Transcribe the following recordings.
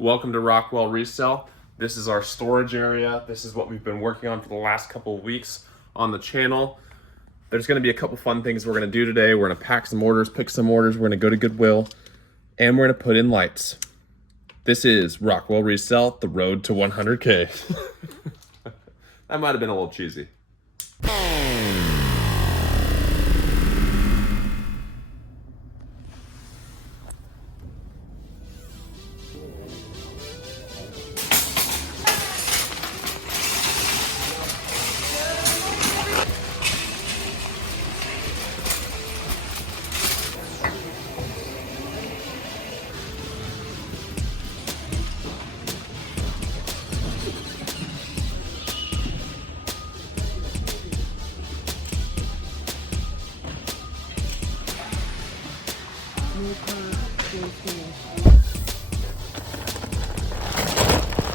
Welcome to Rockwell Resale. This is our storage area. This is what we've been working on for the last couple of weeks on the channel. There's going to be a couple fun things we're going to do today. We're going to pack some orders, pick some orders. We're going to go to Goodwill, and we're going to put in lights. This is Rockwell Resale, the road to 100K. That might have been a little cheesy.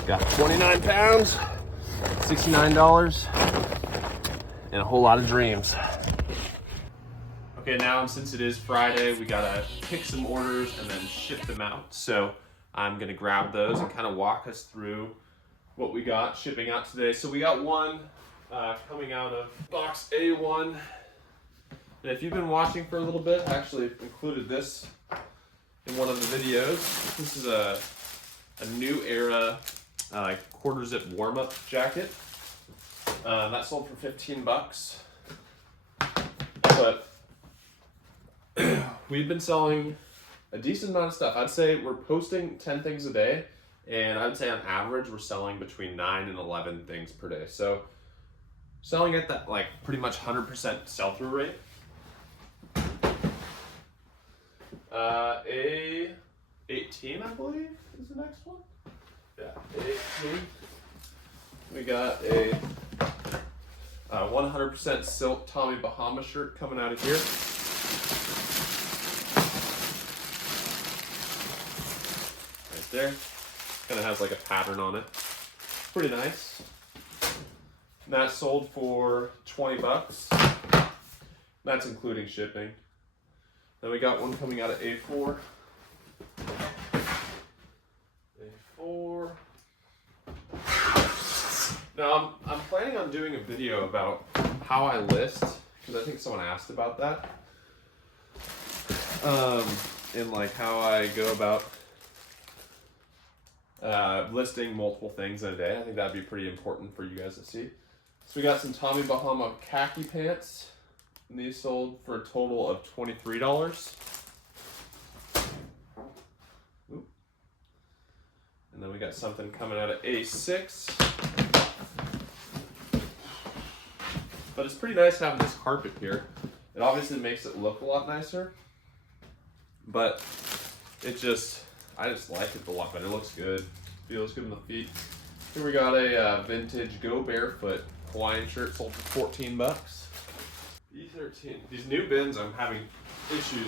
Got 29 pounds, $69, and a whole lot of dreams. Okay, now since it is Friday, we gotta pick some orders and then ship them out. So I'm gonna grab those and kind of walk us through what we got shipping out today. So we got one coming out of box A1. And if you've been watching for a little bit, I actually included this in one of the videos. This is a new era quarter zip warm-up jacket. That sold for 15 bucks. But we've been selling a decent amount of stuff. I'd say we're posting 10 things a day, and I'd say on average we're selling between 9 and 11 things per day. So selling at that like pretty much 100% sell-through rate. A18, I believe, is the next one. Yeah, A18. We got a 100% silk Tommy Bahama shirt coming out of here. Right there. Kind of has like a pattern on it. Pretty nice. And that sold for 20 bucks. That's including shipping. Then we got one coming out of A4. A4. Now I'm planning on doing a video about how I list, because I think someone asked about that. And like how I go about listing multiple things in a day. I think that'd be pretty important for you guys to see. So we got some Tommy Bahama khaki pants. And these sold for a total of $23. Oop. And then we got something coming out of A6. But it's pretty nice having this carpet here. It obviously makes it look a lot nicer. But I just like it a lot better. It looks good. Feels good on the feet. Here we got a vintage Go Barefoot Hawaiian shirt sold for 14 bucks. E13. These new bins, I'm having issues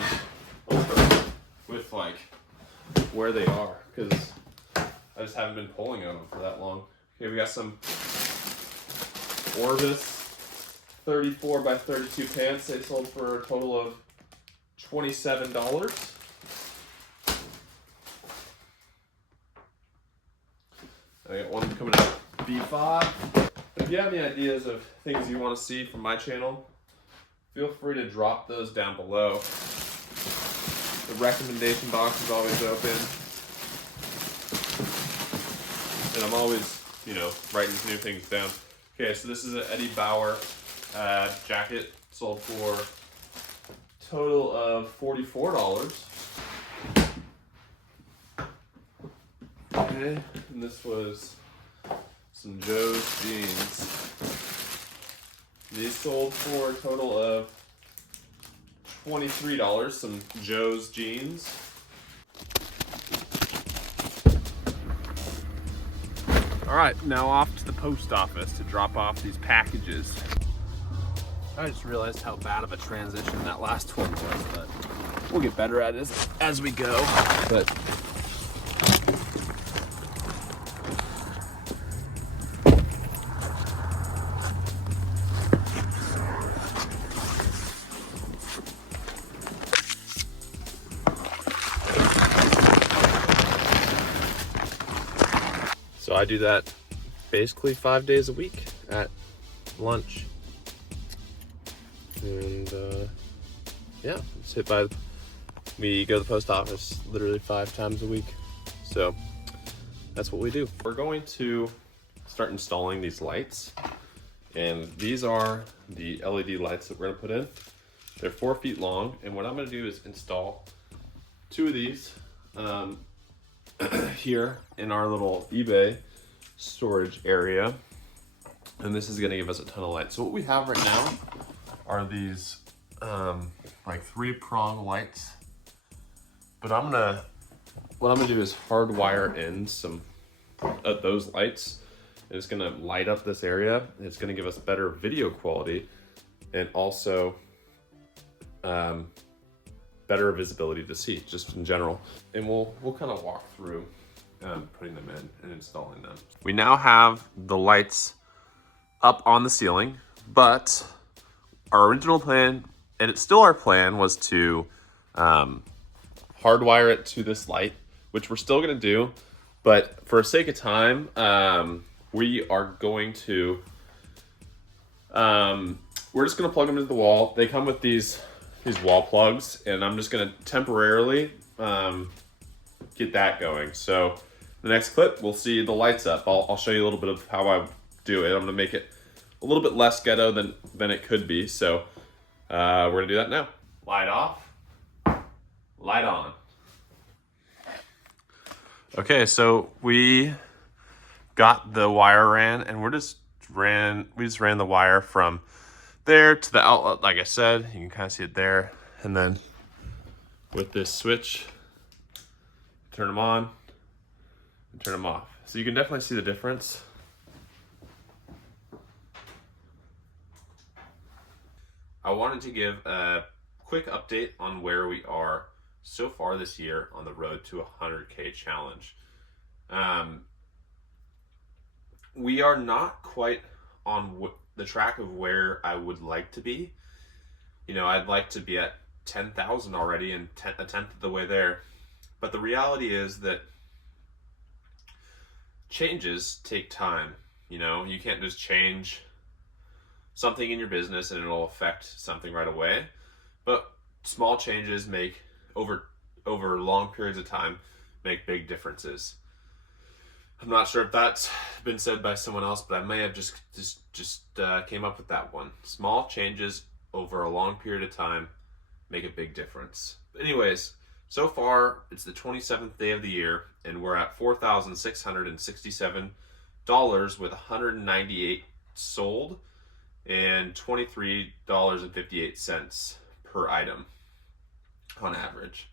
with like where they are because I just haven't been pulling on them for that long. Okay, we got some Orvis 34 by 32 pants. They sold for a total of $27. I got one coming out B5. If you have any ideas of things you want to see from my channel, feel free to drop those down below. The recommendation box is always open. And I'm always, writing new things down. Okay, so this is an Eddie Bauer jacket. Sold for a total of $44. Okay, and this was some Joe's jeans. These sold for a total of $23, some Joe's jeans. All right, now off to the post office to drop off these packages. I just realized how bad of a transition that last one was, but we'll get better at it as we go. But So I do that basically 5 days a week at lunch. And yeah, just hit by, we go to the post office literally 5 times a week. So that's what we do. We're going to start installing these lights. And these are the LED lights that we're gonna put in. They're 4 feet long. And what I'm gonna do is install 2 of these here in our little eBay storage area. And this is gonna give us a ton of light. So what we have right now are these like 3-prong lights. But what I'm gonna do is hardwire in some of those lights. And it's gonna light up this area. And it's gonna give us better video quality and also better visibility to see, just in general. And we'll kind of walk through putting them in and installing them. We now have the lights up on the ceiling, but our original plan, and it's still our plan, was to hardwire it to this light, which we're still gonna do, but for sake of time, we are going to, we're just gonna plug them into the wall. They come with these wall plugs, and I'm just gonna temporarily get that going. So the next clip, we'll see the lights up. I'll show you a little bit of how I do it. I'm gonna make it a little bit less ghetto than it could be. So we're gonna do that now. Light off, light on. Okay, so we got the wire ran, and we just ran the wire from there to the outlet. Like I said, you can kind of see it there. And then with this switch, turn them on and turn them off. So you can definitely see the difference. I wanted to give a quick update on where we are so far this year on the road to a 100K challenge. We are not quite on the track of where I would like to be. You know, I'd like to be at 10,000 already and a tenth of the way there. But the reality is that changes take time. You know, you can't just change something in your business and it'll affect something right away. But small changes make over long periods of time make big differences. I'm not sure if that's been said by someone else, but I may have just came up with that one. Small changes over a long period of time make a big difference. But anyways, so far it's the 27th day of the year, and we're at $4,667 with 198 sold and $23.58 per item on average.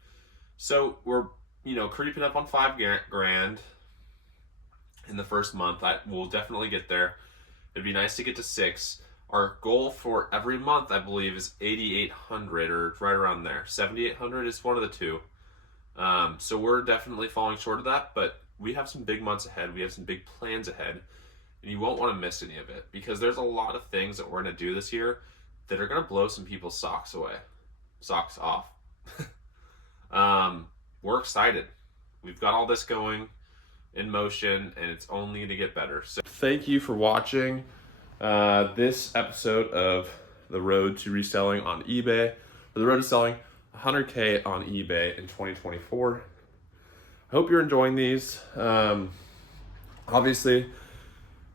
So we're, you know, creeping up on $5,000 in the first month. We'll definitely get there. It'd be nice to get to 6. Our goal for every month, I believe, is 8,800 or right around there. 7,800 is one of the two. So we're definitely falling short of that, but we have some big months ahead. We have some big plans ahead, and you won't want to miss any of it, because there's a lot of things that we're going to do this year that are going to blow some people's socks off. We're excited. We've got all this going in motion, and it's only going to get better. So thank you for watching this episode of The Road to Reselling on eBay, or The Road to Selling 100K on eBay in 2024. I hope you're enjoying these. Obviously,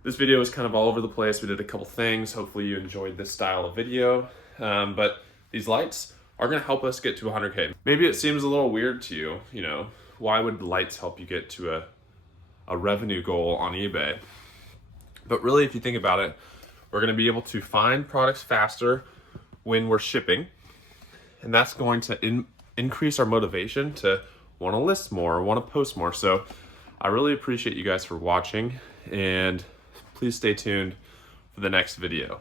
this video is kind of all over the place. We did a couple things. Hopefully you enjoyed this style of video. But these lights are going to help us get to 100K. Maybe it seems a little weird to you, you know, why would lights help you get to a revenue goal on eBay? But really, if you think about it, we're going to be able to find products faster when we're shipping, and that's going to increase our motivation to want to list more, want to post more. So I really appreciate you guys for watching, and please stay tuned for the next video.